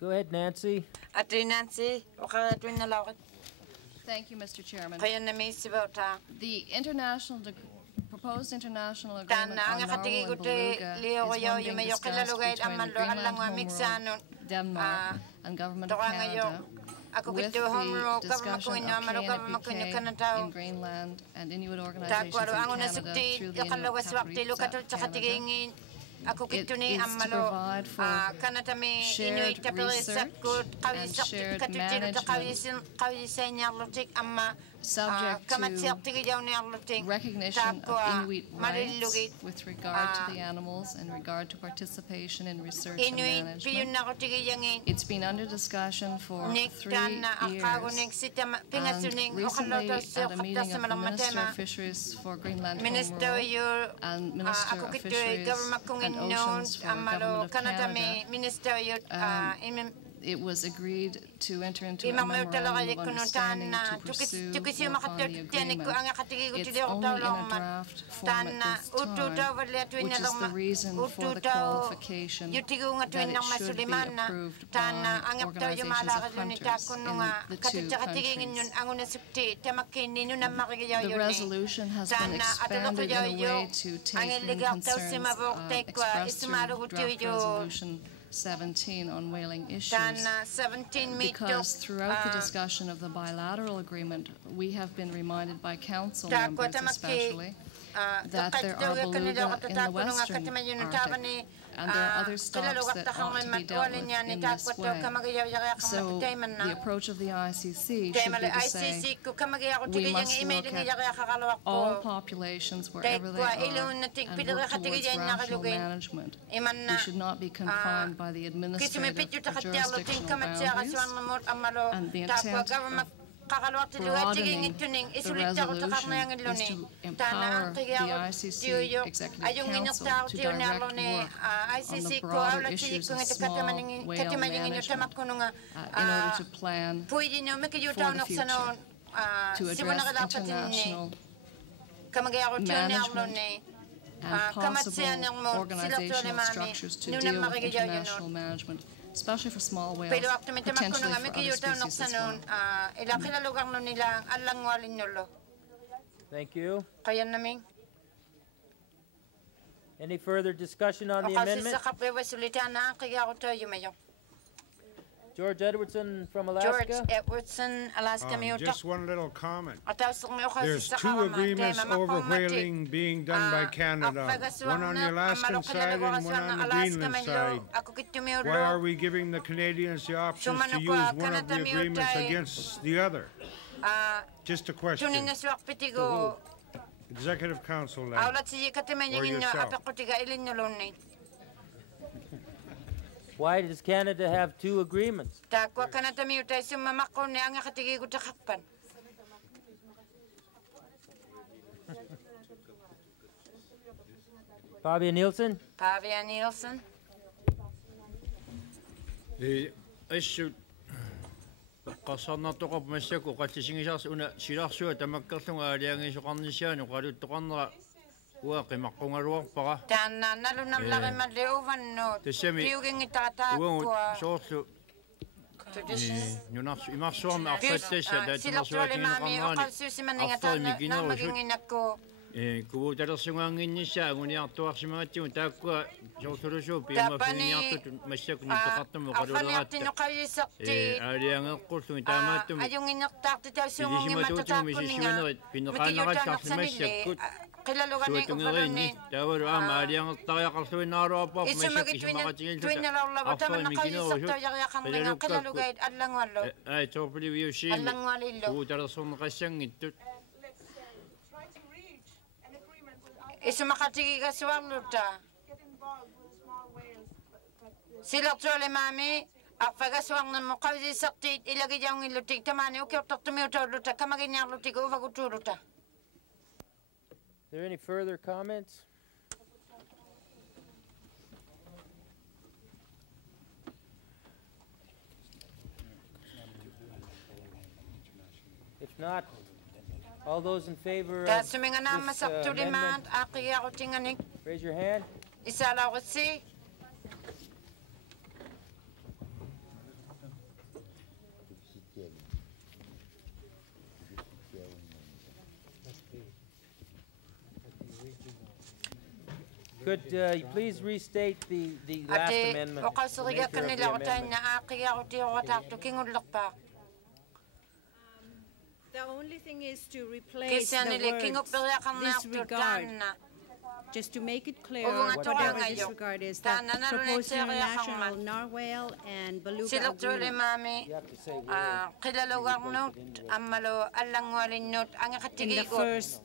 Go ahead, Nancy. Nancy, Thank you, Mr. Chairman. The proposed international agreement on Norway and Beluga is one being discussed between the Greenland Home Rule, Denmark, and Government of Canada, with the discussion of KNPK in Greenland and Inuit organizations in Canada through the Inuk Canada. It is to provide for shared research and shared management, subject to recognition of Inuit rights with regard to the animals and regard to participation in research and management. It's been under discussion for 3 years, and recently at a meeting of the Minister of Fisheries for Greenland Home Rule and Minister of Fisheries and Oceans for Government of Canada, it was agreed to enter into a memorandum of understanding to pursue work on the agreement. It's only in a draft form at this time, which is the reason for the qualification that it should be approved by organizations of hunters in the 2 countries. The resolution has been expanded in a way to take in concerns expressed through draft resolution 17 on whaling issues, because throughout the discussion of the bilateral agreement, we have been reminded by council members especially that there are beluga in the western Arctic, and there are other stocks that ought to be dealt with in this way. So the approach of the ICC should be to say we must look at all populations wherever they are and work towards rational management. We should not be confined by the administrative or jurisdictional boundaries, and the intent of broadening the resolution is to empower the ICC Executive Council to direct work on the broader issues of small whale management in order to plan for the future, to address international management and possible organizational structures to deal with international management, especially for small whales, potentially for other species as well. Thank you. Any further discussion on the amendment? George Edwardson from Alaska. George Edwardson, Alaska. Just one little comment. There's 2 agreements over whaling being done by Canada, one on the Alaskan side and one on the Greenland side. Why are we giving the Canadians the options to use one of the agreements against the other? Just a question. Executive Council, or yourself. Why does Canada have 2 agreements? Pavia Nielsen? Pavia Nielsen. The issue qasarnartoqap massaku qatisingisaars una silarsua tamakkarlunga aliangisoqarnisiaanu qaluttoqarnera uaqimaqqungaluarpaqa Tannalunnallarimalli uvannuut piugingitaqataaqua soorlu nunarsu imarsuarma arfattassa taatimarsuatigineqarnaanammaginginakku kuutalersungaanginnissa aguniartuarsimagatigun taakkua soorlulusuu piumaffiниartut massaknuttoqartumu qaluleratta aaliangeeqqullugi taamaattumi ajunginertaarti taussuungimatataaqquninga pineqaanneratsaarlimassakkut suutungerini taavalu aama aaliangertariaqarluinaaruarpa massakkisimaqatigiluta ai torpiliviusiimi kuutalersorneqassangittut Isumaqatigigasuarluta Silertualemaami arfagasuarnammu qavisiisartiit ilagijaungillutik tamaani ukiortartumiutaulluta kamaginniarlutik uvagutuuluta. Are there any further comments? If not, all those in favor of this amendment, raise your hand. Could you please restate the last amendment? The nature of the amendment? The only thing is to replace the words disregard, just to make it clear whatever disregard is, that proposing national narwhal and beluga agreement. In the first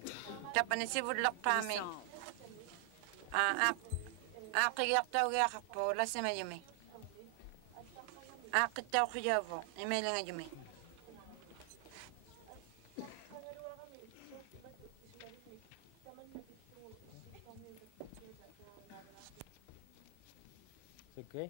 Okay.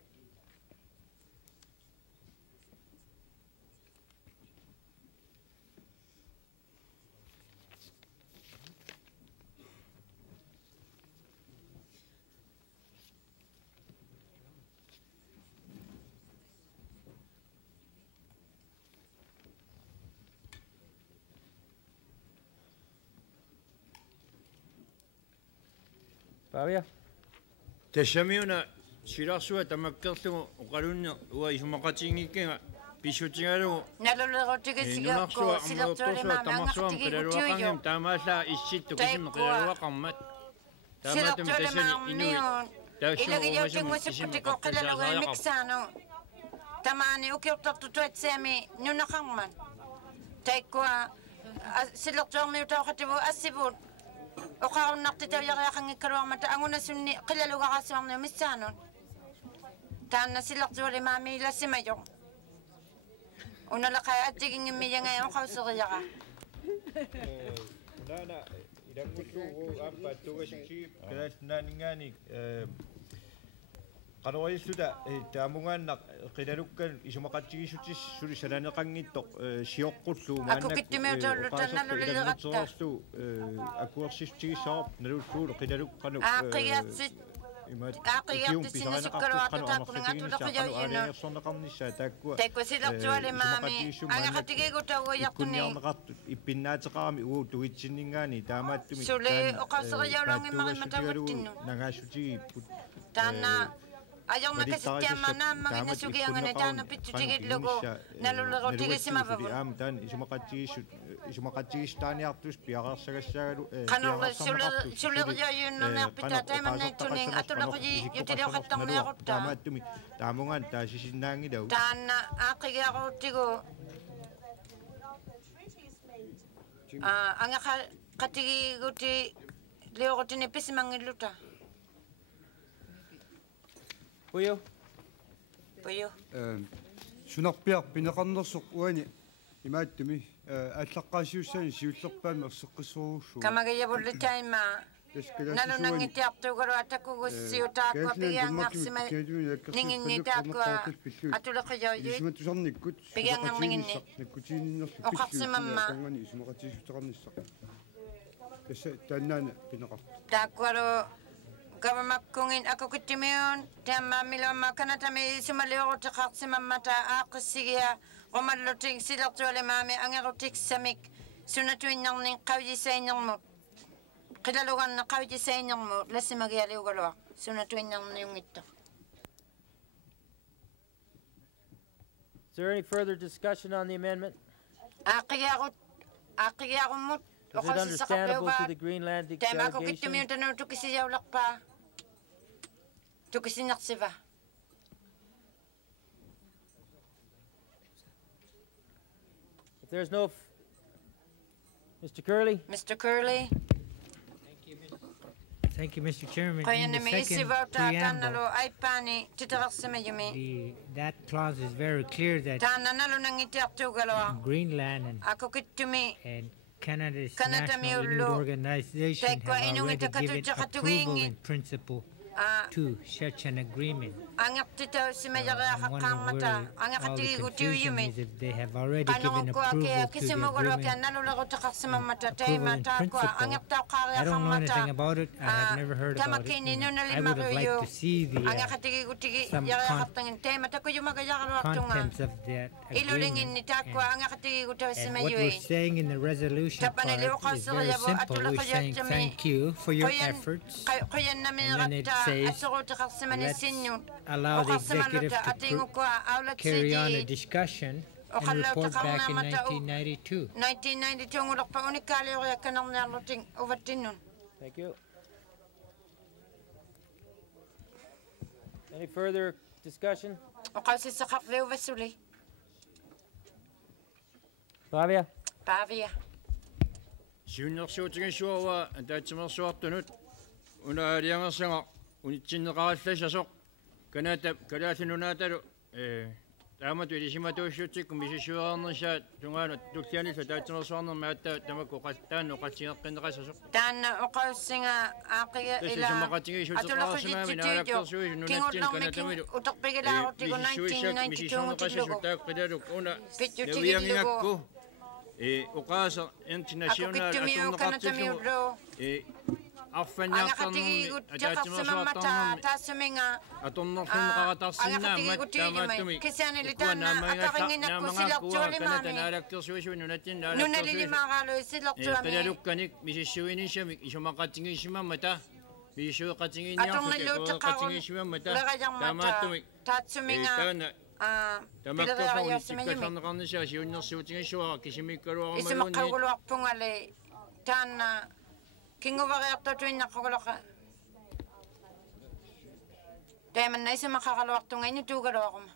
Fabio? Teshamiuna Shirasua Tamakelto, Garuna, who is Makating, Pishutingaro, Nalarotigasua, Tamasum, Peruakam, Tamasa is shit to him, Peruakamat, Tamatum Inuit, Tamani, Ukio to Twet Semi, Nunakamman. Take Siloktomi Tokativo Asibut. وقالوا نقطة ويا خني كرامة أنا سني قلة لغة عاصمة مستانون تانا سلقت ولي مامي لا سماجو ونلقى أتجي ميجانا يوم خمسة غيرها لا إذا كنت أم بتوجه كذا نانياني قالوا يسودا تامونgan قدركن إيش ما قد تيجي شو سرنا قنيتو شيوخ كلو ما كنت ميتول تنالو للغتا أكو شيء صعب نروح قدرك كانوا عقيات سنة سكر وتاكلنا تلقينا تكو سيلقت ولي مامي أنا خدتي قلتوا يقني إبنات قامي وتويتشنينغاني دامات سولي أقصر يولوني ما متوتينو نعاشوتي تانا Ayong nakasityaman na mga nasugi ang anatan na pitutigit logo nalularo tigit si mababon. Dan isumakatsis tani aktus piakasagasaru. Kanol sulir yun na pitatay man na tuning atulak ko yutilaw katang na ako ta. Tamungan ta sisinangi daw. Tana akig ako tigo. Ang katigi ko ti leo ko tinipis mangiluta. Puyo? Puyo. Sunarpiaq pinaqarnersuq uani imaattumi ааллаққаасиуссани сиуллерпаами ерсеққиссуруусуу камагаяпуллутаима налунангитиартугалу атакугуссиутааккуа пигаангаарсима нингиннитааккуа атулеқиjoyuit исматусарниккут пигаангаарнигинни наккутиининнерлу оқарсимамма исмақатисутеқарниссақ тасса тааннаана пинеқар тааккуалу гавамаккунгин акукиттимиун таамаамилуамма канатами сумалиорутеқарсимаммата ааққиссигиа ромаллутик силертуалемаами ангерутиксамик сунатуиннарнин қависаиннэрмут қилалуганна қависаиннэрмут лассимагиалиугалуа сунатуиннарниунгитто. Is there any further discussion on the amendment? Aqqigiarumut Is it understandable to the Greenlandic delegation? Tukisinarsiva. If there's no... Mr. Curley? Mr. Curley? Thank you, Mr. Chairman. In the second preamble, that clause is very clear that Greenland and Canada's National Inuit Organization have already given approval in principle to such an agreement. I'm wondering where all the confusion is if they have already given approval to the agreement, approval in principle. I don't know anything about it. I have never heard about it. I would have liked to see the some contents of that agreement. And what we're saying in the resolution part is very simple. We're saying thank you for your efforts. And then it says, let's allow the executive to carry on a discussion and report back in 1992. Thank you. Any further discussion? Pavia? Pavia. Siunnersuutigen suova taatsimерsuartunut unaaliangersaga unitsinneqarallasasoq kalaathnunaatalu таамату илисиматуussуутсикку мисисуернерсаат тунгаанут туллианилла таатсимерсуарнерма аатта тамакку qattaan oqatsigeqqinneqasasoq таанна оқассинга аақига ила атулаққитсуарсимаами наалапперсуис нунаттин канатамилу утарпигилаарутигу 1992 тааққилалук уна навиангингакку оqaasa international атуннеқартиллу арфанниартарнерми атаатсимерсуартарнерми аторнерфиннеқаратарсиннааммат таамааттуми нуналилимаагаалуисилертуами мисиссуинисамик исумақатингиссимаммата мисисуиқатингиниарфик таамааттуми таана тамаккофаунитсиккалларнеқарнисаа сиуннерсуутингиссуара кисимиккалуарамалуунни исимаққагулуарпунгали таана кингувариартутуиннаққугалоқа тааманна исимаққагалуартунга инутуугалуарума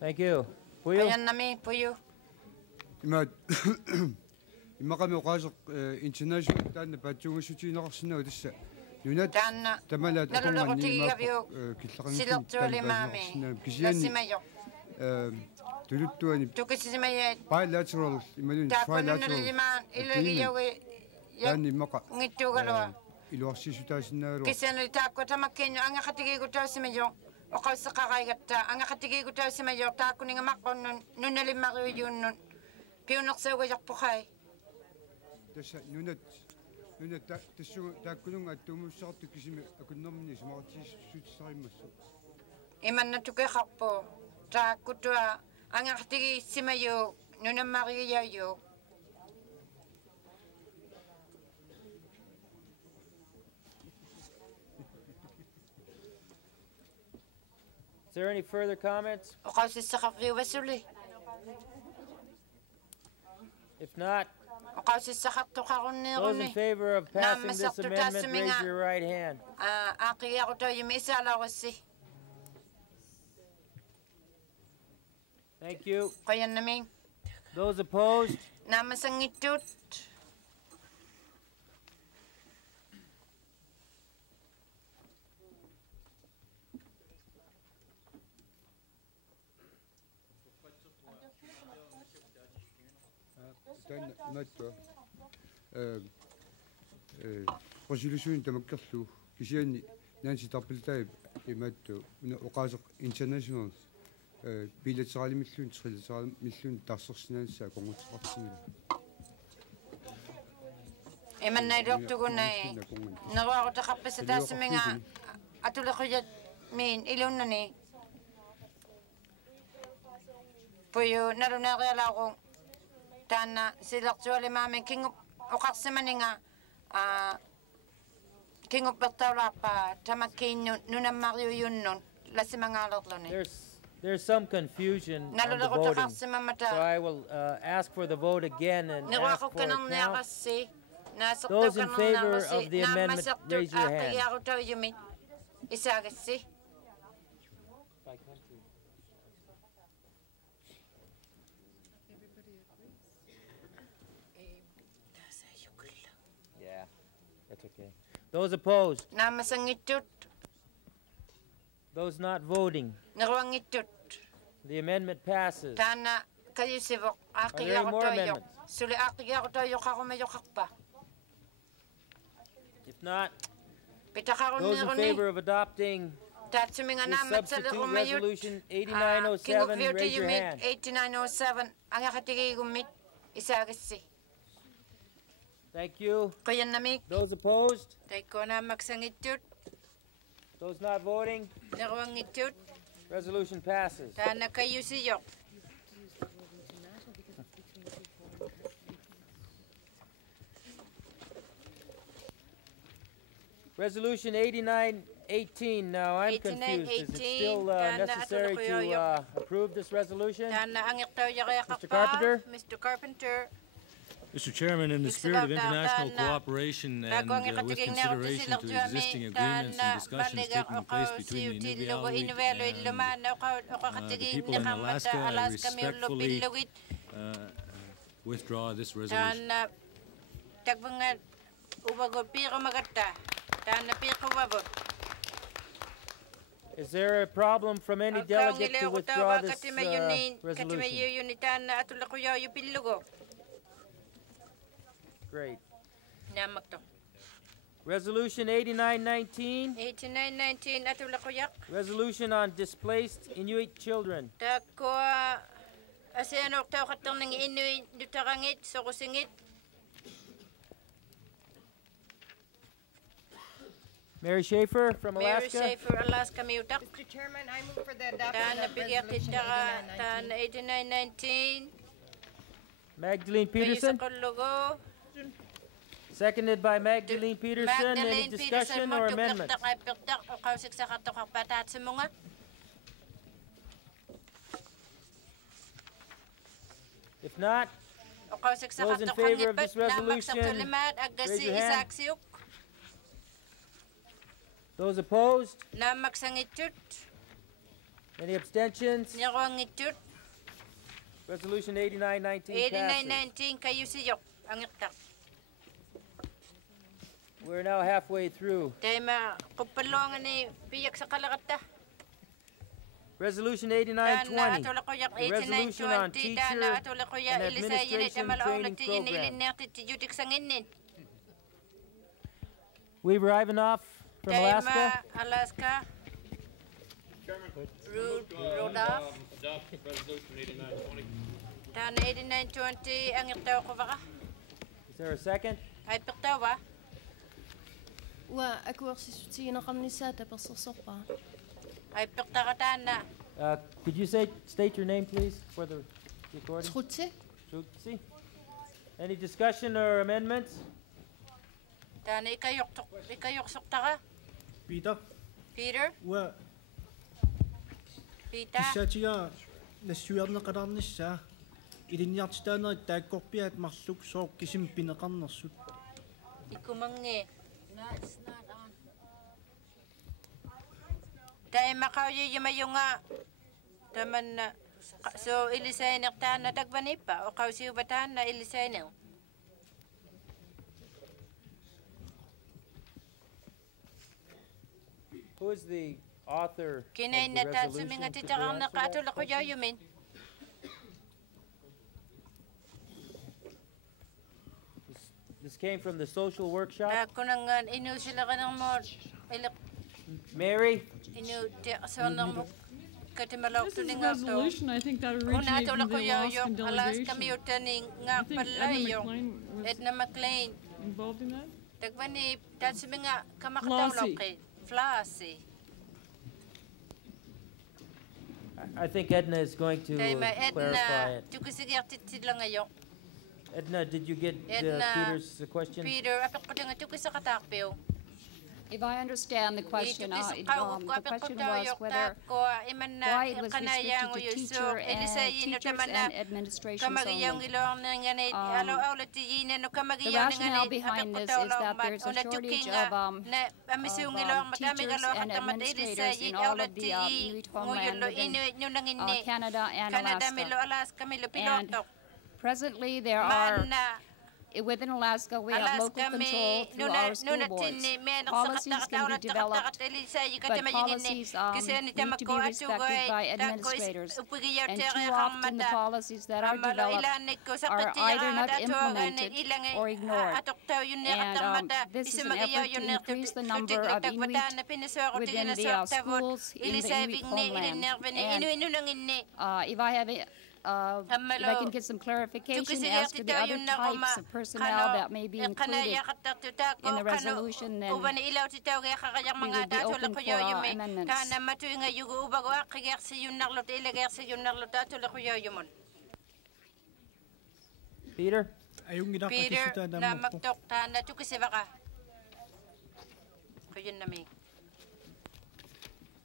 Thank you. Puyu? Ayanami, Puyu. Imaqami oqaasuq international taanna paatsuungussutiineqarsinau tassa nunat tamalaat nalulaqutigigaviu silertualimaami kisianni tuluttuani tukisimayat bilateral imalun trilateral ilagiyawi taanni immaqa ngittuugalua iluarsisutaasinnaagalu kisianni taakkutamakkiinnu angaqatigigutaasimayo oqausseqaraigatta angaqatigigutaasimayo taakkuningamaqqunnun nunalimariuyuunnun piunersuugajarpuqai tassa nunat tassuga taakkununga attuumussartu kisimi akunnermini sumaratiissutissarimassu imanna tukeqarpu taakkutua angaqtigiissimayu nunammarigiyayu Is there any further comments? oqausissaqarriuvasuli If not, those in oqausissaqartuqarunniiruni favor of passing this amendment, raise your right hand. aaqiyarutoyumi isaalawassi Thank you. qayannami Those opposed? naamasangittut taanna imaattua resolution tamakkerlu kisianni naansi tarpiltaib imaattu una oqaaseq international bilateraalimillun trilateraalimillun taarsersinaanissaa kongutsiqartigila imannailuortugunai neruarutaqarpissataassuminga atulequyat miin ilunnani puyu nalunaarialaaru taanna silertualimaami kingup oqarsimaninga kinguppertaulaarpa tamakkiinnu nunammariuyunnun lasimangaalerluni There's some confusion on the voting, so I will ask for the vote again and ask for a count. Those in favor of the amendment, raise your hand. Yeah, that's okay. Those opposed? Those not voting? The amendment passes. Are there any more amendments? not, those in favor of adopting this substitute resolution 8907, raise your hand. 8907 Thank you. Those opposed? Those not voting? Resolution passes. Resolution 8918. Now I'm confused. Is it still necessary to approve this resolution? Mr. Carpenter? Mr. Carpenter. Mr. Chairman, in the spirit of international cooperation and with consideration to the existing agreements and discussions taking place between the Inuvialuit and the people in Alaska, I respectfully withdraw this resolution. Is there a problem from any delegate to withdraw this resolution? Great. Resolution 8919. 8919 Resolution on displaced Inuit children. Mary Schaefer from Alaska. Mary Schaefer, Alaska, Mr. Chairman, I move for the adoption of Resolution 8919. Magdalene Peterson. Seconded by Magdalene Peterson. Any discussion or amendments? If not, those in favor of this resolution, raise your hand. Those opposed? Any abstentions? Resolution 8919 passes. We're now halfway through. Resolution 8920. A resolution on teacher and administration training program. Weaver Ivanov from Alaska. Alaska. Rudolph. Adopt resolution 8920. 8920 ang Is there a second? Ay pertawa. Wa aku si nakamnisata pasosopa. Ay pertaratana. Could you state your name please for the recording? Schutze. Schutze. Any discussion or amendments? Tani ikayok soktara. Peter. Peter. Wa. Peter. Isatiga nassuarna qalarnissa ilinniartitaana taakkorpiat marluk sooq kisim pineqarnersut. Ikumangi. No, it's not on. Tay makauyi yumayunga. Taman na so ilisainer taana tagbanipa o kausiu batana ilisainer. Who is the author of Kinay the nata resolution? suminga Could you titarang answer that nakatula ko question? yumin. This came from the social workshop. Kunangan inu sila kanang mo Mary? inu sonang mo katimalok This is a tulinga to. resolution, I think, that originated from the Alaskan Alaska delegation. miyutaning nga I think palayo. was Edna McLean. involved in that. Tagwani tatsuminga kamakatawlok Flossie. I think Edna is going to clarify it. Edna, did you get Peter's question? Peter, if I understand the question, the question was whether why it was restricted to teachers and administration only. The rationale behind this is that there's a shortage of teachers and administrators in all of the Inuit homeland within Canada and Alaska. And presently there are Within Alaska, we have local control through our school boards. Policies can be developed, but policies need to be respected by administrators. And too often, the policies that are developed are either not implemented or ignored. And this is an effort to increase the number of Inuit within the schools in the Inuit homeland. And if I can get some clarification as to the other types of personnel that may be included in the resolution, then we would be open for amendments. Peter?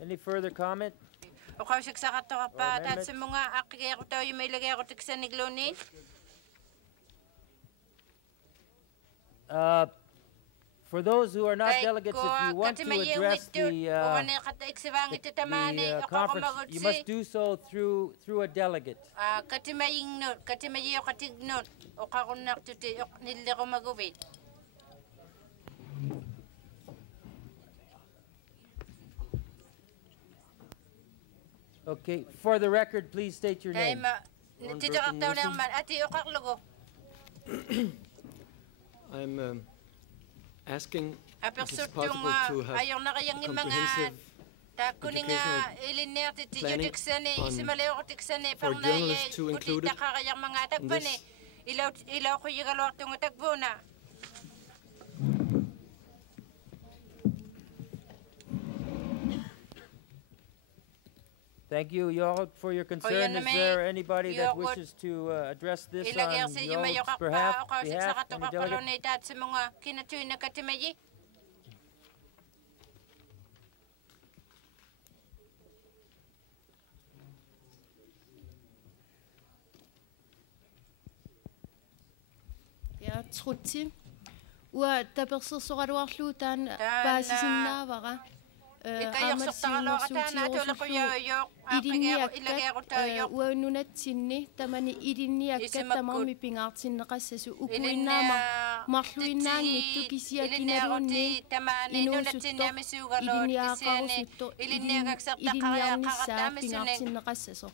Any further comment? For those who are not delegates, if you want to address the conference, you must do so through a delegate. Okay, for the record, please state your name. I'm asking if it's possible to have comprehensive educational planning for journalists to include in this. Thank you, York, for your concern. Is there anybody that wishes to address this on York's behalf? Any delegate? Ja, trutsi. Ua tapersersoraluarlu taan paasisinnaavara. Uanunatsinni tamani idinniakkat tamarmi pingaartinneqassasu ukuinnaama marluinnaangittu kisiakinalunni inuusutto idinniaaqarusutto idinniarnissaa pingaartinneqassaso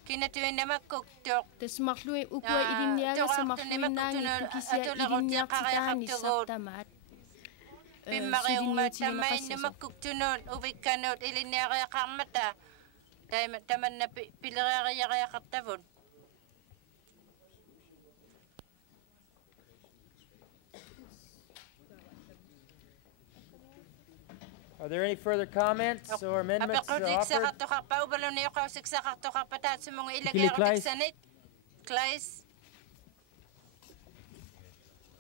tasmarlui ukua idinniagassa marluinnaangittu kisia idinniartitaanissartamaat Are there any further comments or amendments offered?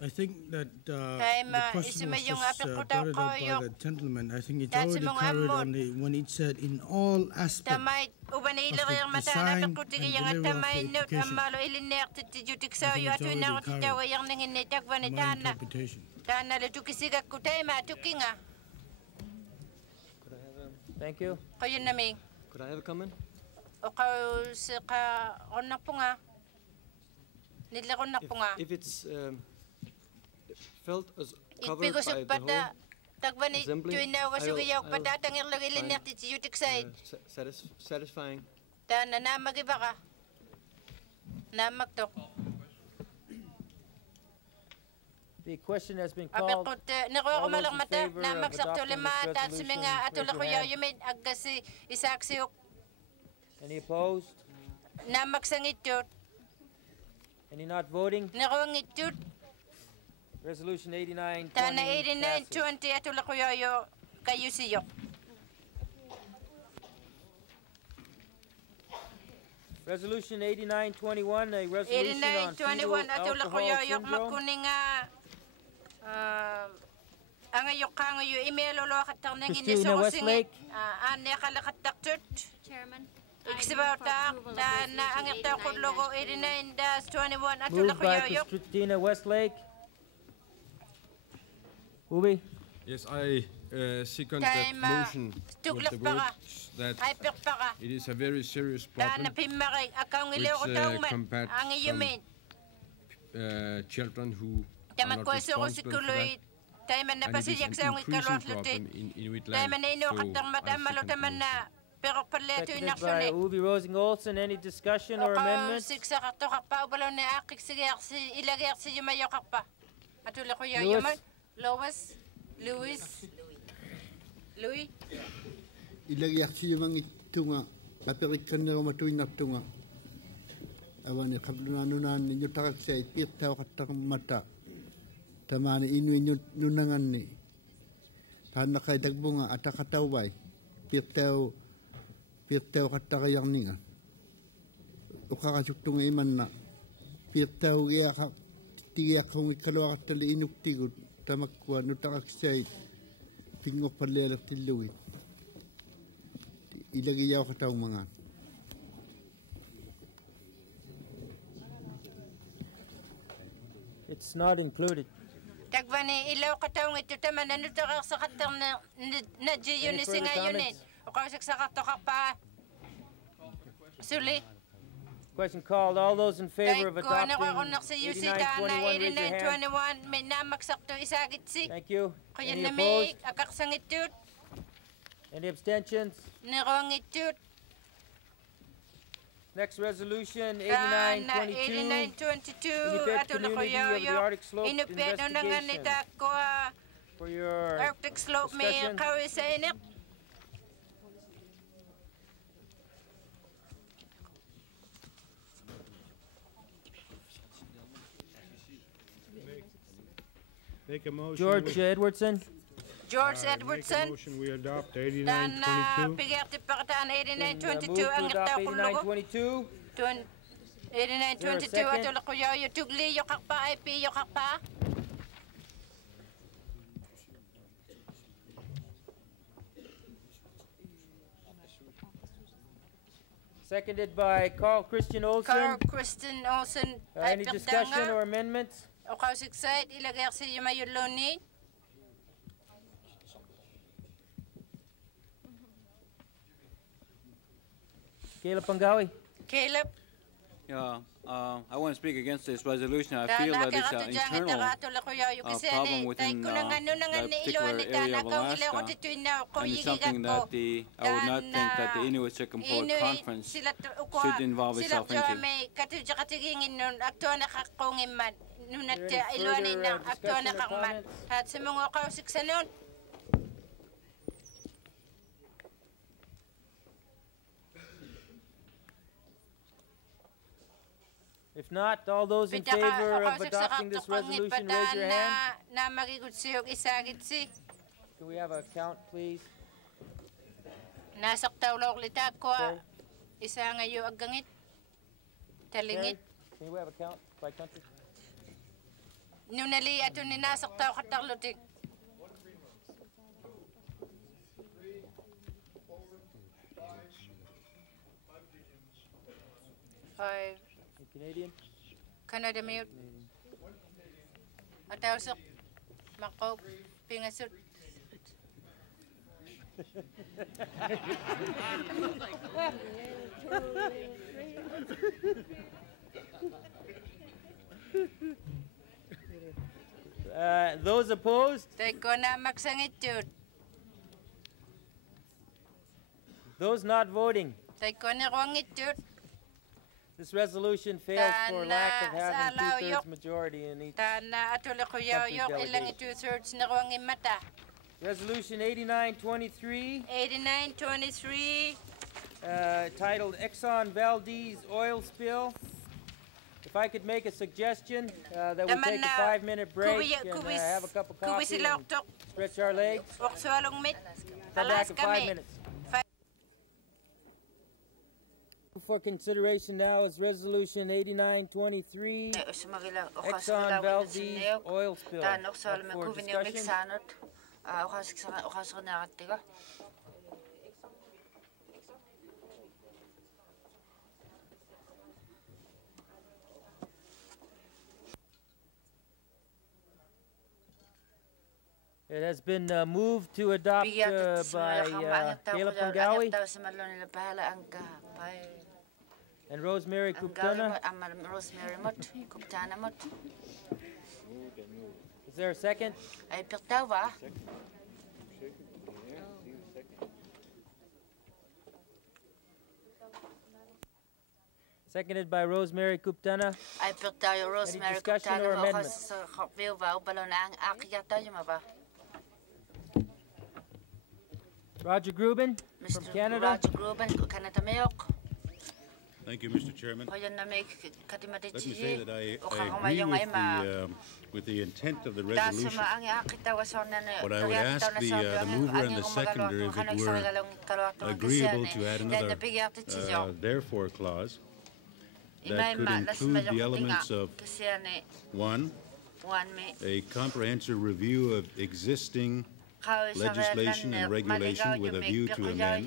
I think that the question was just brought up by the gentleman. I think it's already covered on the, when it said in all aspects of the design and delivery of the education. I think it's already covered. My interpretation. Thank you. Could I have a comment? If it's felt as covered by the whole assembly, satisfying. The question has been called. All those in favor of adopting this resolution? Any opposed? Any not voting? Resolution 89-20 passes. Resolution 89-21, a resolution on fetal alcohol syndrome. Christina Westlake. Chairman. Moved by Christina Westlake. Ubi? Yes, I second that motion with the words that it is a very serious problem which compacts some children who not responsible for that. And it is an increasing problem in Inuit land. Seconded by Ubi Rosing Olsen. Any discussion or amendments? Louis. Ilagi yumang itunga aperikan na matuin na tunga. Awan ni kabluna nunan ninyo takak sa ipitaw katak mata. Tamani inuin nunangan ni. Tahan na kay dagbunga atakataway. Pitaw katak yang ninga. Ukakasuk tunga iman na. Pitaw iya tiga kong ikalwa katali Inuk tigut. Tamakwa nutakak sa pingok palelak tiluit. Ilagi yaw kataw mga. It's not included. Tagvani ilaw kataw ito taman nanutakak sa katang na jiyo ni singa yunit. O kausik sa katok pa. Suli. Question called. All those in favor of adopting 8921, raise your hand. Thank you. Any opposed? Any abstentions? Next resolution, 8922. Inupiat Community of the Arctic Slope investigation. For your Arctic Slope discussion. Make a motion. George Edwardson. George Edwardson. Make a motion we adopt 8922. Pigerte pakatan 8922 ang adopt 8922. 8922 ato la kuya yo tugli yo kakpa IP yo kakpa. Seconded by Carl Christian Olsen. Carl Christian Olsen. Any discussion or amendments? O kausik side ilagay sa yung mayuloni. Caleb Pangawi. Caleb. Yeah, I want to speak against this resolution. I feel that it's an internal problem within the particular area of Alaska, and it's something that I would not think that the Inuit Circumpolar Conference should involve itself into. If not, all those in favor of adopting this resolution, raise your hand. Can we have a count, please? Nasaktaw log litak ko isa ngayo agangit talingit. Can we have a count by country? Nunali ato ni nasaktaw kataklutik. Five. Canadian? Canada mute. Atawsok mako pingasut. Those opposed? Those not voting? This resolution fails for lack of having two-thirds majority in each country delegation. Resolution 8923. 8923. Titled Exxon Valdez Oil Spill. If I could make a suggestion that we take a 5-minute break and have a cup of coffee and stretch our legs. Come back in 5 minutes. For consideration now is Resolution 8923, Exxon Valdez Oil Spill. For discussion. It has been moved to adopt by Caleb Pangawi and Rosemary Kuptana. Is there a second? Ay pertawa. Seconded by Rosemary Kuptana. Ay pertawa Rosemary discussion or Kuptana. amendment? Roger Gruben from Canada. Roger Gruben, Canada Mayok. Thank you, Mr. Chairman. Let me say that I agree with the intent of the resolution. But I would ask the mover and the seconder if it were agreeable to add another therefore clause that could include the elements of, one, a comprehensive review of existing legislation and regulation with a view to amend.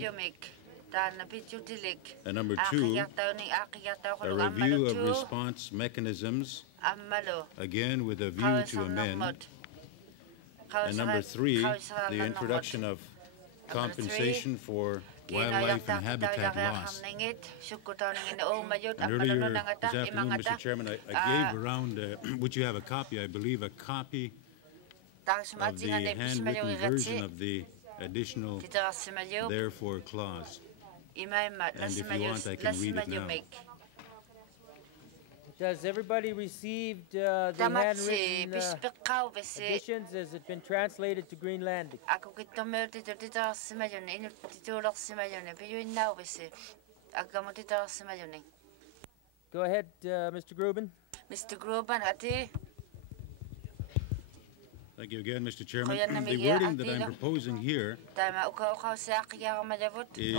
And number two, a review of response mechanisms, again with a view to amend. And number three, the introduction of compensation for wildlife and habitat loss. And earlier this afternoon, Mr. Chairman, I gave around, which you have a copy, I believe, a copy of the handwritten version of the additional therefore clause. And if you want, I can read it now. Does everybody receive the handwritten additions? Has it been translated to Greenlandic? Go ahead, Mr. Gruben. Mr. Gruben, ati. Thank you again, Mr. Chairman. The wording that I'm proposing here is,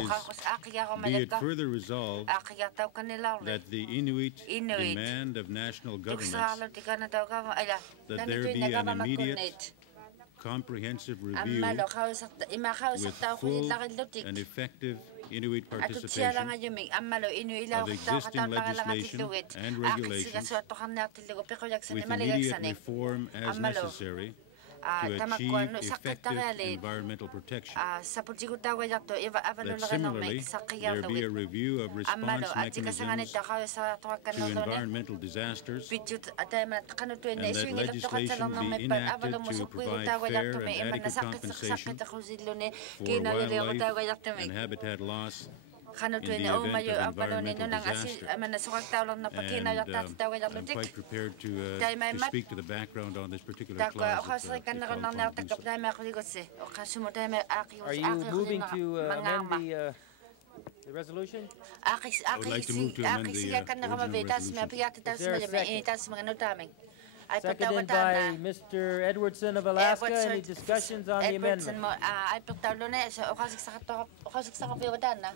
be it further resolved that the Inuit demand of national governments that there be an immediate, comprehensive review with full and effective Inuit participation of existing legislation and regulations with immediate reform as necessary to achieve effective environmental protection. That similarly, there be a review of response mechanisms to environmental disasters, and that legislation be enacted to provide fair and adequate compensation for wildlife and habitat loss in the event of environmental disaster. And I'm quite prepared to speak to the background on this particular clause. Are you moving to amend the resolution? I would like to move to amend the original resolution. Seconded by Mr. Edwardson of Alaska. Any discussions on the amendment?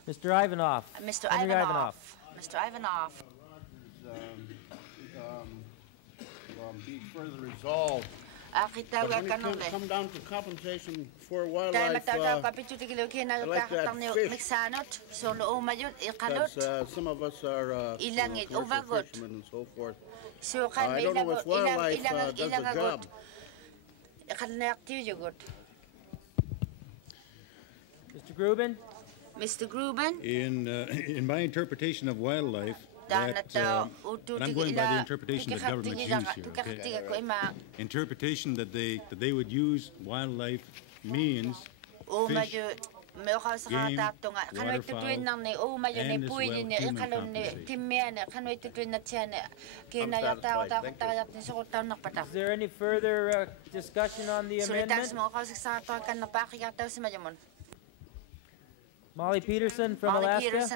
Mr. Ivanov. Mr. Ivanov. Mr. Ivanov. Be further resolved. But when it come down to compensation for wildlife, I like to add fish, because some of us are commercial fishermen and so forth. I don't know if wildlife does the job. Mr. Gruben? Mr. Gruben? In my interpretation of wildlife, and I'm going by the interpretation that governments use here, okay? Interpretation that they would use wildlife means fish, game, waterfowl, and as well human compensation. Is there any further discussion on the amendment? Molly Peterson from Alaska.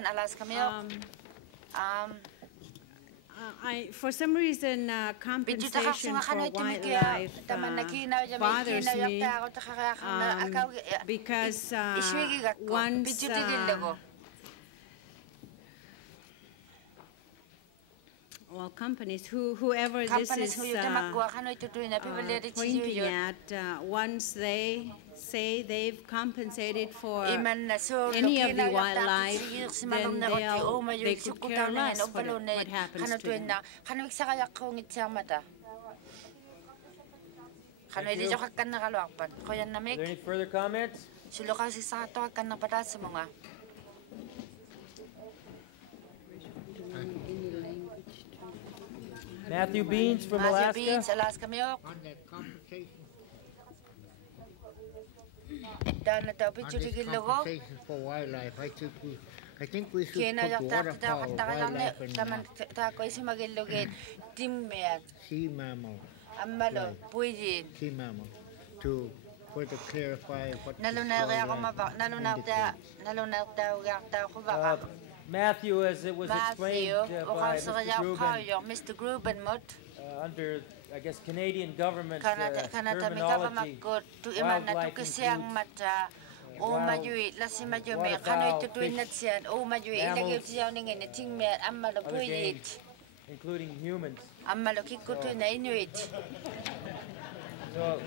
For some reason, compensation for wildlife bothers me because once well, companies, whoever this is pointing at, once they say they've compensated for any of the wildlife, then they could care less what happens to them. Are there any further comments? Matthew Beans from Alaska. Matthew Beans, Alaska Milk. Dana tau pichu tiki logo. For wildlife, I think we should put waterfowl, wildlife, and sea mammal. Sea mammal. To further clarify what Matthew, as it was explained by Mr. Gruben, under, I guess, Canadian government terminology, wildlife including humans. So,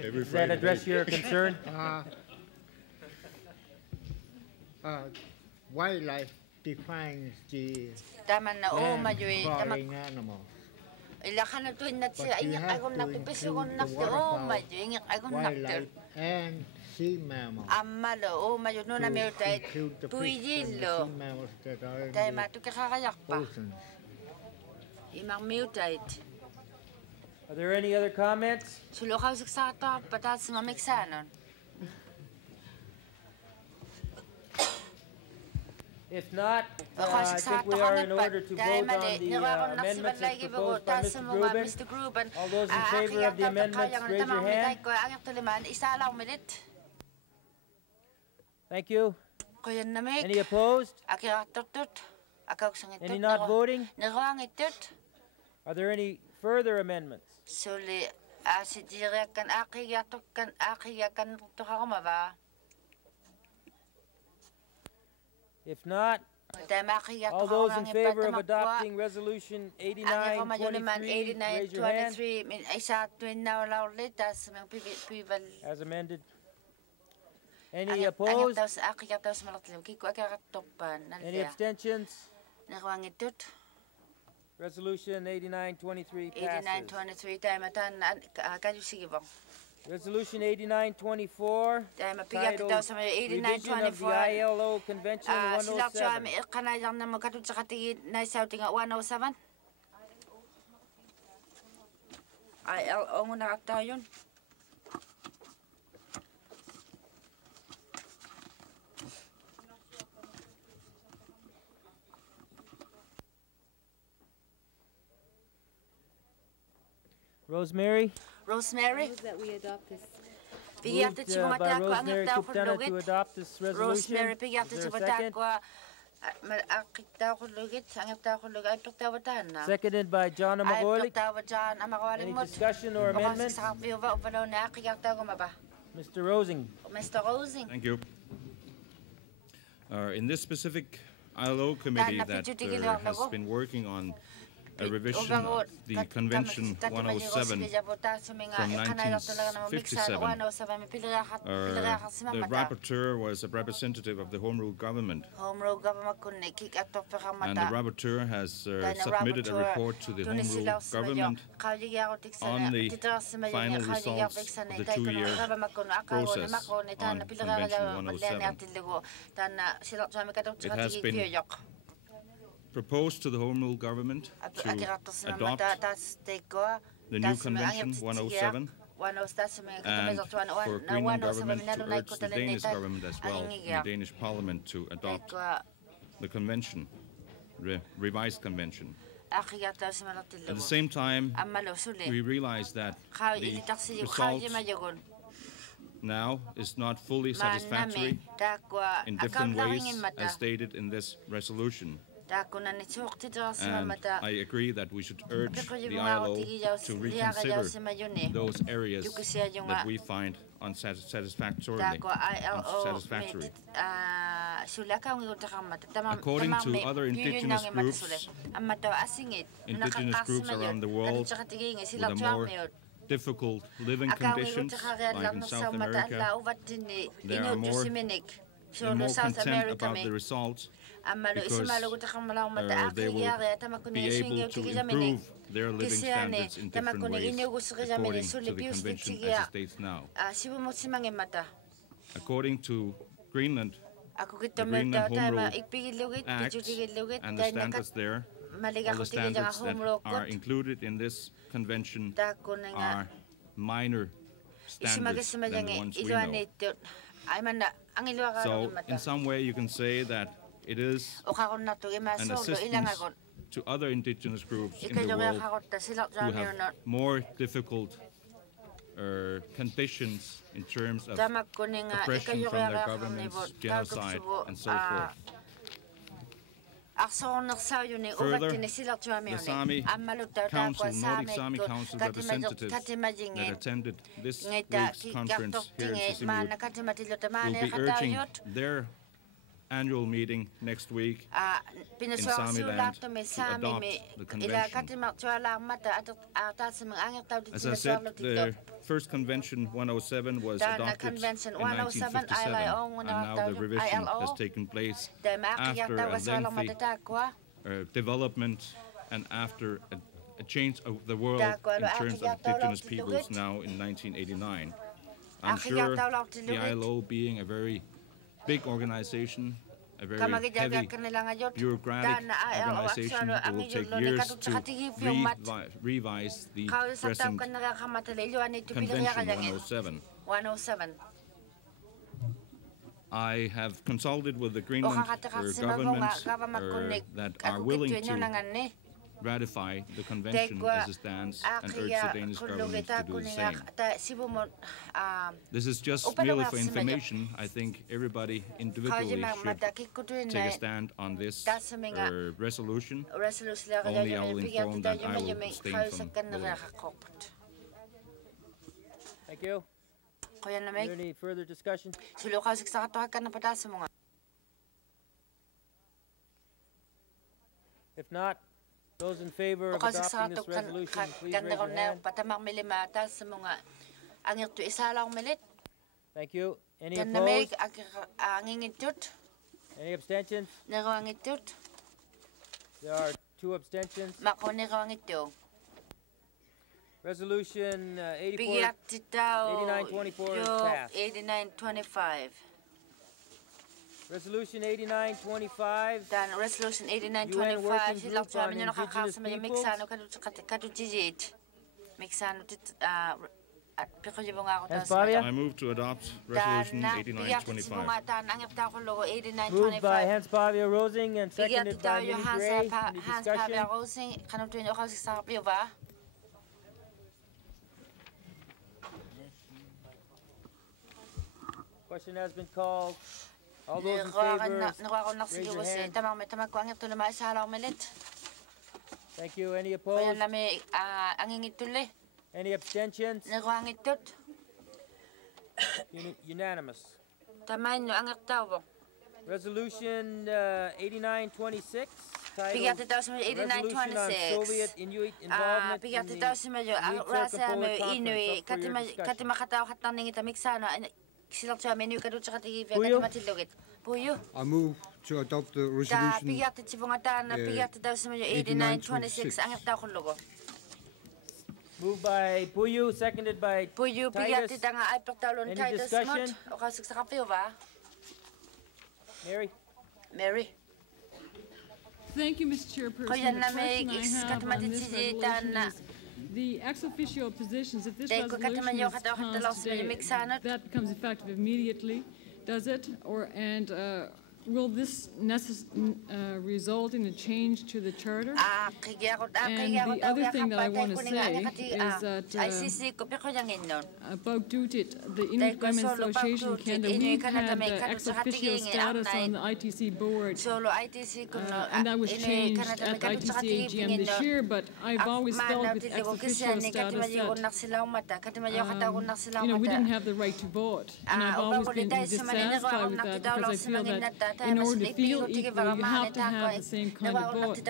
does that address your concern? Wildlife defines the crawling animal. Wildlife and sea mammals. Include the fish and the sea mammals that are in the ocean. Are there any other comments? If not, I think we are in order to vote on the amendments as proposed by Mr. Gruben. All those in favor of the amendments, raise your hand. Thank you. Any opposed? Any not voting? Are there any further amendments? If not, all those in favor of adopting Resolution 8923, raise your hand. As amended. Any opposed? Any abstentions? Resolution 8923 passes. Resolution 8924, titled Revision of the ILO Convention 107. Rosemary? Rosemary? Move that we adopt this. Moved by Rosemary Kuptana to adopt this resolution. Is there a second? Seconded by John Amagolik. Any discussion or amendments? Mr. Rosing. Mr. Rosing. Thank you. In this specific ILO committee that has been working on a revision of the Convention 107 from 1957. The rapporteur was a representative of the Home Rule Government. And the rapporteur has submitted a report to the Home Rule Government on the final results of the two-year process on Convention 107. It has been proposed to the Home Rule Government to adopt the new Convention 107 and for Greenland government to urge the Danish government as well, the Danish Parliament, to adopt the convention, revised convention. At the same time, we realize that the result now is not fully satisfactory in different ways as stated in this resolution. And I agree that we should urge the ILO to reconsider those areas that we find unsatisfactory. According to other indigenous groups around the world with a more difficult living conditions, like in South America, they are more content about the results because they will be able to improve their living standards in different ways according to the convention as it states now. According to Greenland, the Greenland Home Rule Act and the standards there, all the standards that are included in this convention are minor standards than the ones we know. So in some way you can say that it is an assistance to other indigenous groups in the world who have more difficult conditions in terms of oppression from their governments, genocide, and so forth. Further, the Sami Council, Nordic Sami Council representatives that attended this week's conference here in Sisimiut will be urging their annual meeting next week in Samiland to adopt the convention. As I said, the first convention 107 was adopted in 1957, and now the revision has taken place after a lengthy development and after a change of the world in terms of indigenous peoples now in 1989. I'm sure the ILO, being a very big organization, a very heavy bureaucratic organization, it will take years to revise the present Convention 107. I have consulted with the Greenland government that are willing to ratify the convention as it stands and urge the Danish government to do the same. This is just merely for information. I think everybody individually should take a stand on this resolution. Only I will inform that I will abstain from voting. Thank you. Is there any further discussion? If not, those in favor of adopting this resolution, please raise your hand. Thank you. Any opposed? Any abstentions? There are 2 abstentions. Resolution 8924 is passed. 8925. Resolution 8925. Dan resolution 8925 hilak on minyo nakakasama yung miksano kadutijit. Miksano I move to adopt resolution 8925. Moved by Hans Pavia Rosing and seconded by Minnie Gray. Any discussion? Question has been called. All those in favor, raise your hand. Thank you. Any opposed? Any abstentions? Unanimous. Resolution 8926. Titled Resolution on Soviet Inuit Involvement in the I move to adopt the resolution 8926. Moved by Puyu, seconded by Titus. Any discussion? Mary. Thank you, Mr. Chairperson. The question I have on this resolution is the ex officio positions. If this resolution is passed today, that becomes effective immediately, does it? Will this result in a change to the charter? And the other thing that I want to say is that about Dutit, the Inuit Women's Association Canada, we've had ex officio status on the ITC board, and that was changed at the ITC AGM this year, but I've always felt with ex officio status that, we didn't have the right to vote, and I've always been dissatisfied with that because I feel that in order to feel equal, you have to have the same kind of vote.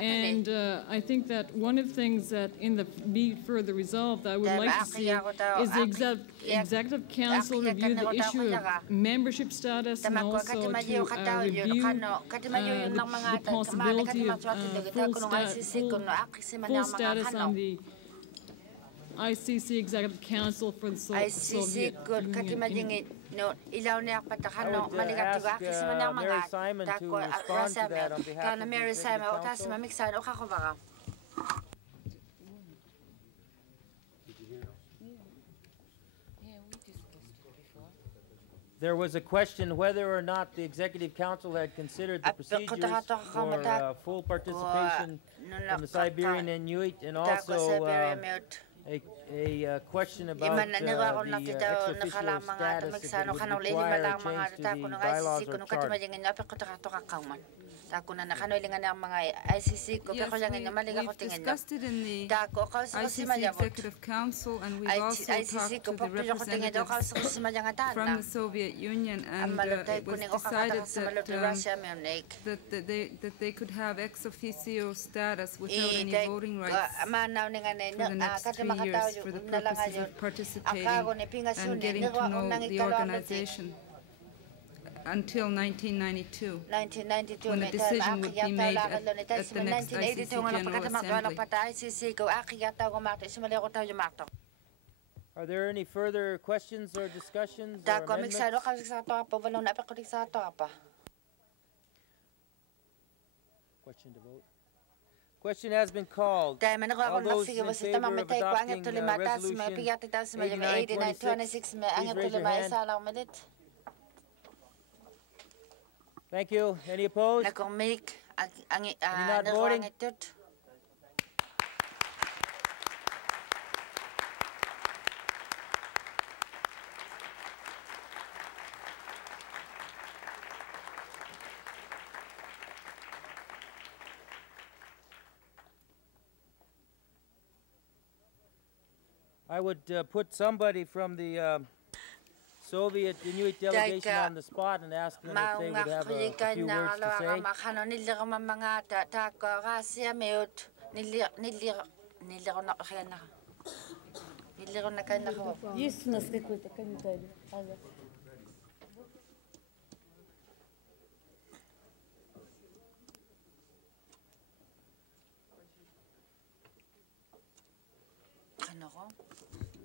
And I think that one of the things that in the be further resolved I would like to see is the Executive Council review the issue of membership status and also to review the possibility of full status on the ICC Executive Council for the Soviet Union. I would ask Mary Simon to respond to that on behalf of the Executive Council. There was a question whether or not the Executive Council had considered the procedures for full participation from the Siberian Inuit, and also a question about the ex-officio status, if it would require a change to the bylaws or charter. Yes, we've discussed it in the ICC Executive Council, and we've also talked to the representatives from the Soviet Union, and it was decided that they could have ex officio status without any voting rights for the next 3 years for the purposes of participating and getting to know the organization until 1992, when the decision would be made at the next ICC General Assembly. Are there any further questions or discussions or amendments? Question to vote. Question has been called. All those in favor of adopting Resolution 8926, please raise your hand. Thank you. Any opposed? Any not voting? I would put somebody from the Soviet Inuit delegation on the spot and ask them if they would have a few words to say. Есть у нас какой-то комментарий?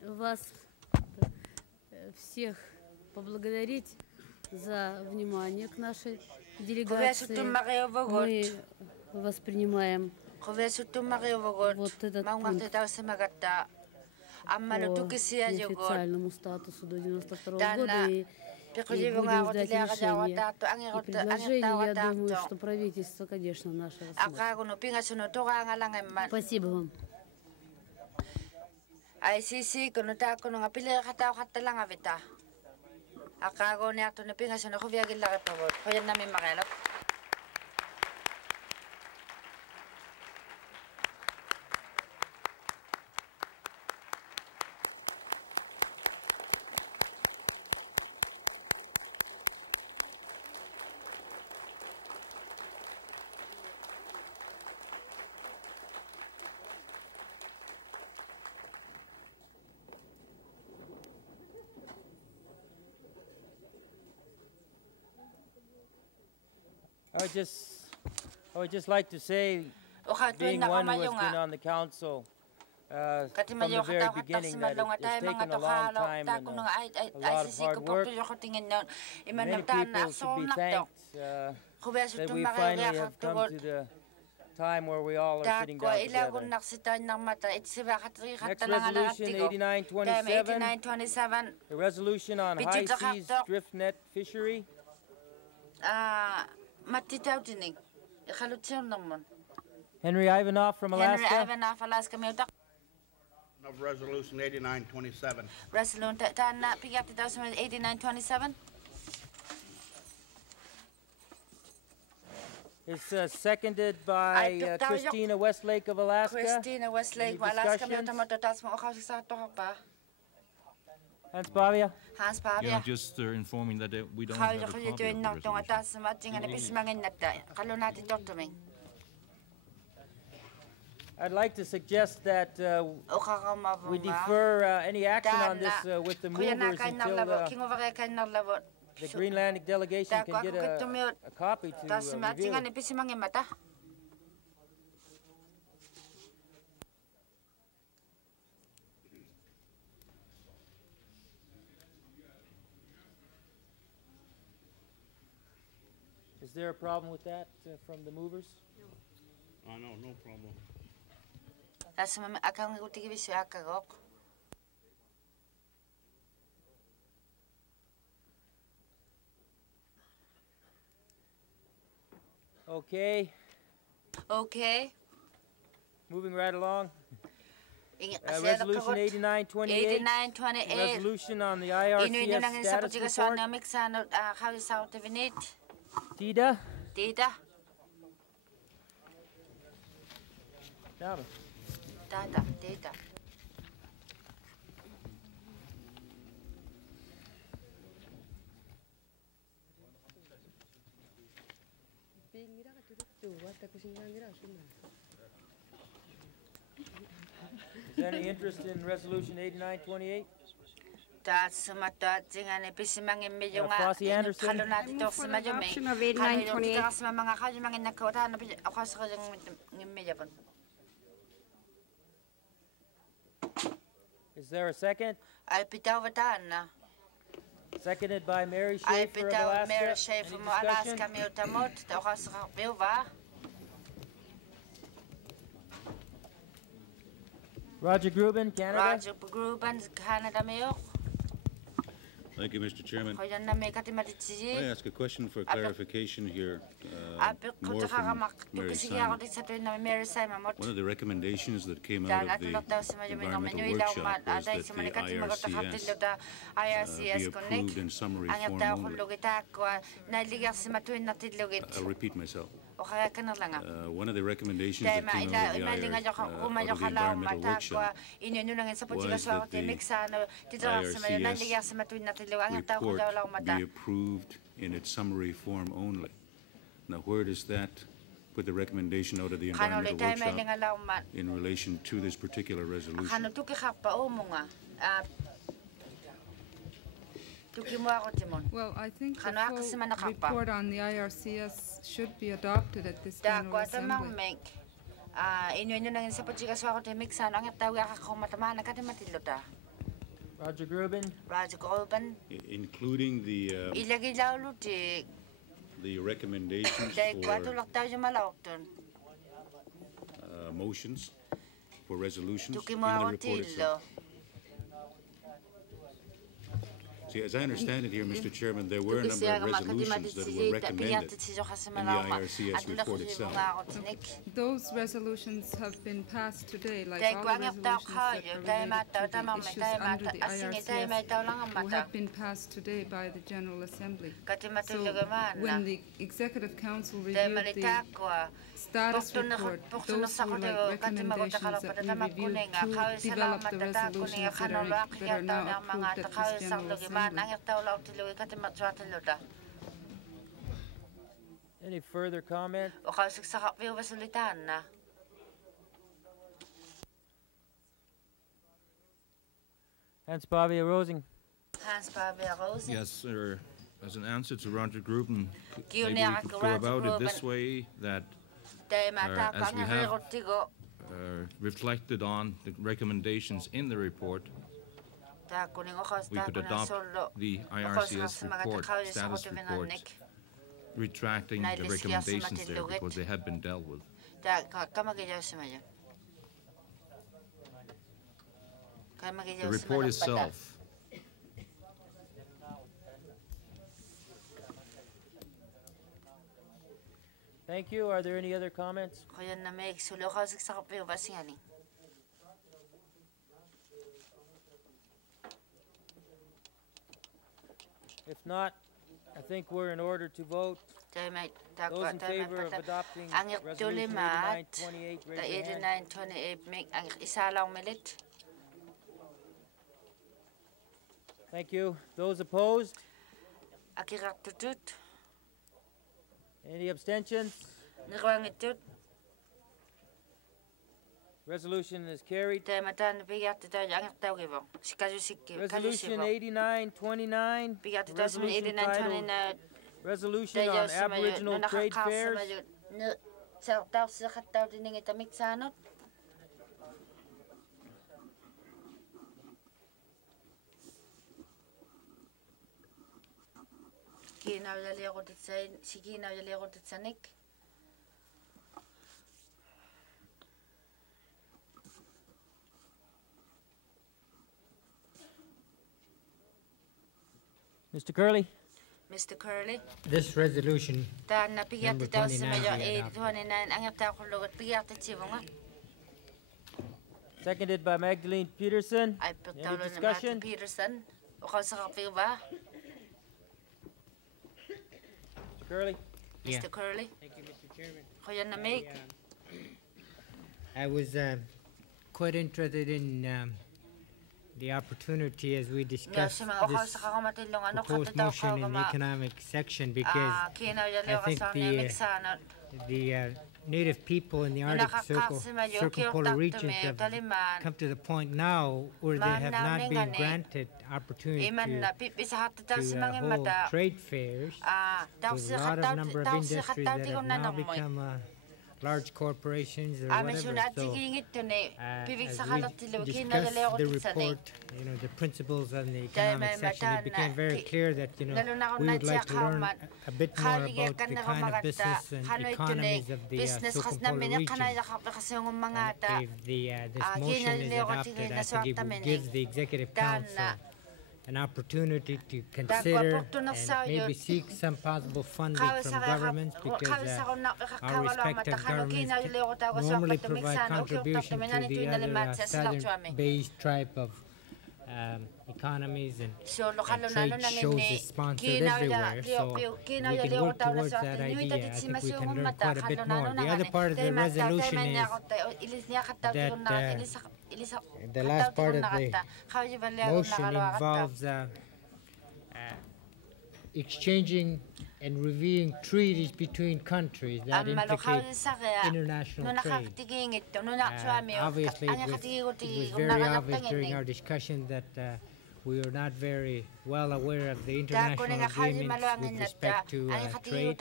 Вас всех поблагодарить за внимание к нашей делегации. Мы воспринимаем вот этот пункт по неофициальному статусу до 1992 года и будем ждать решения и предложений. Я думаю, что правительство, конечно, наше рассмотрит. Спасибо вам. ICC kono ta kono ngapile khatao khatalanga vita akago ne ato ne pinga sono khuvia gilla report khoya nami magalo. I would just like to say, being one who has been on the council from the very beginning, that it's taken a long time and a lot of hard work. Many people should be thanked that we finally have come to the time where we all are sitting down together. Next resolution, 8927, the resolution on high seas drift net fishery. Henry Ivanov from Alaska. Henry Ivanov, Alaska. Of resolution 8927. Resolution 8927. It's seconded by Christina Westlake of Alaska. Christina Westlake of Alaska. Hans Pavia. Hans Pavia. Yeah, just informing that we don't have a copy of the resolution. I'd like to suggest that we defer any action on this with the movers until the Greenlandic delegation can get a copy to review. there a problem with that from the movers? No, no problem. Okay. Okay. Moving right along. Resolution 8928. Resolution on the IRCS status report. Tida. Tida. Tata. Tata. Is there any interest in Resolution 8928? Flossie Anderson. I move for the adoption of 8928. Is there a second? Seconded by Mary Schaefer of Alaska. Any discussion? Roger Gruben, Canada. Roger Gruben, Canada, Mayor. Thank you, Mr. Chairman. I ask a question for clarification here. More from Mary Simon. One of the recommendations that came out of the environmental workshop was that the IRCS be approved in summary form only. I'll repeat myself. One of the recommendations that came out of the environmental workshop was that the IRCS report be approved in its summary form only. Now, where does that put the recommendation out of the environmental workshop in relation to this particular resolution? Well, I think the full report on the IRCS should be adopted at this General Assembly. Roger Gruben. Roger Gruben. Including the recommendations for motions for resolutions in the report itself. See, as I understand it here, Mr. Chairman, there were a number of resolutions that were recommended in the IRCS report itself. Those resolutions have been passed today, like all the resolutions that are related to the issues under the IRCS will have been passed today by the General Assembly. So when the Executive Council reviewed the status report, those were like recommendations that we reviewed to develop the resolutions that are now approved at this General Assembly. Any further comment? Hans-Pavia Rosing. Yes, sir. As an answer to Roger Gruben, maybe we could go about it this way, that as we have reflected on the recommendations in the report, we could adopt the IRCS report, status report, retracting the recommendations there because they have been dealt with. The report itself. Thank you. Are there any other comments? If not, I think we're in order to vote. Those in favor of adopting Resolution 8928, raise your hand. Thank you. Those opposed? Any abstentions? Resolution is carried. Resolution 8929. Resolution on Aboriginal Trade Fairs. Mr. Curley? Mr. Curley? This resolution, number 29, be adopted. Seconded by Magdalene Peterson. Any discussion? Peterson. Mr. Curley? Yeah. Mr. Curley? Thank you, Mr. Chairman. I was quite interested in the opportunity as we discussed this proposed motion in the economic section, because I think the Native people in the Arctic circumpolar regions have come to the point now where they have not been granted opportunity to hold trade fairs. There's a lot of number of industries that have now become large corporations or whatever. So, as we discussed the report, the principles on the economic section, it became very clear that, we would like to learn a bit more about the kind of business and economies of the circumpolar region. If this motion is adopted, I think it gives the Executive Council an opportunity to consider and maybe seek some possible funding from governments, because our respective governments normally provide contribution to the other southern-based type of economies, and trade shows is sponsored everywhere, so we can work towards that idea. I think we can learn quite a bit more. The other part of the resolution is that the last part of the motion involves exchanging and reviewing treaties between countries that implicate international trade. Obviously, it was very obvious during our discussion that we are not very well aware of the international agreements with respect to trade.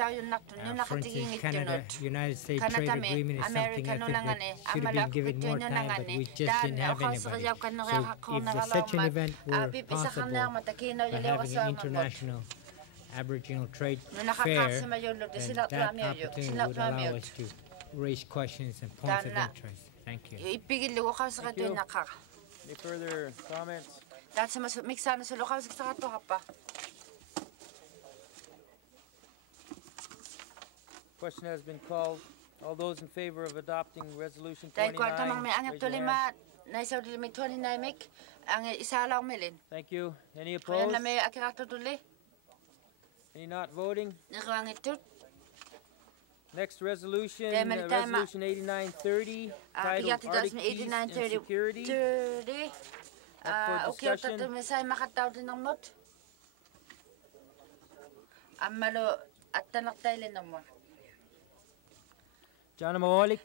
For instance, Canada-United States trade agreement is something I think that should have been given more time, but we just didn't have anybody. So if such an event were possible, having an international Aboriginal trade fair, then that opportunity would allow us to raise questions and points of interest. Thank you. Any further comments? Question has been called. All those in favor of adopting Resolution 29, raise your hand. Thank you. Any opposed? Any not voting? Next resolution, Resolution 8930, titled Arctic Peace and Security. For discussion. Jana Maholik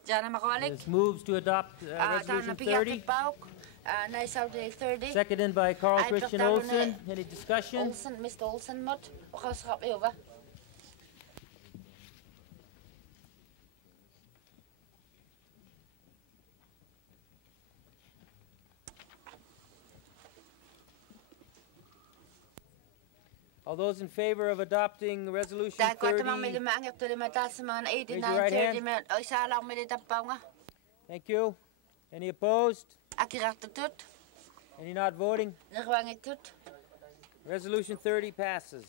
moves to adopt Resolution 30. Seconded by Carl Christian Olsen. Any discussion? Mr. Olsen, All those in favor of adopting Resolution 30, raise your right hand. Thank you. Any opposed? Any not voting? Resolution 30 passes.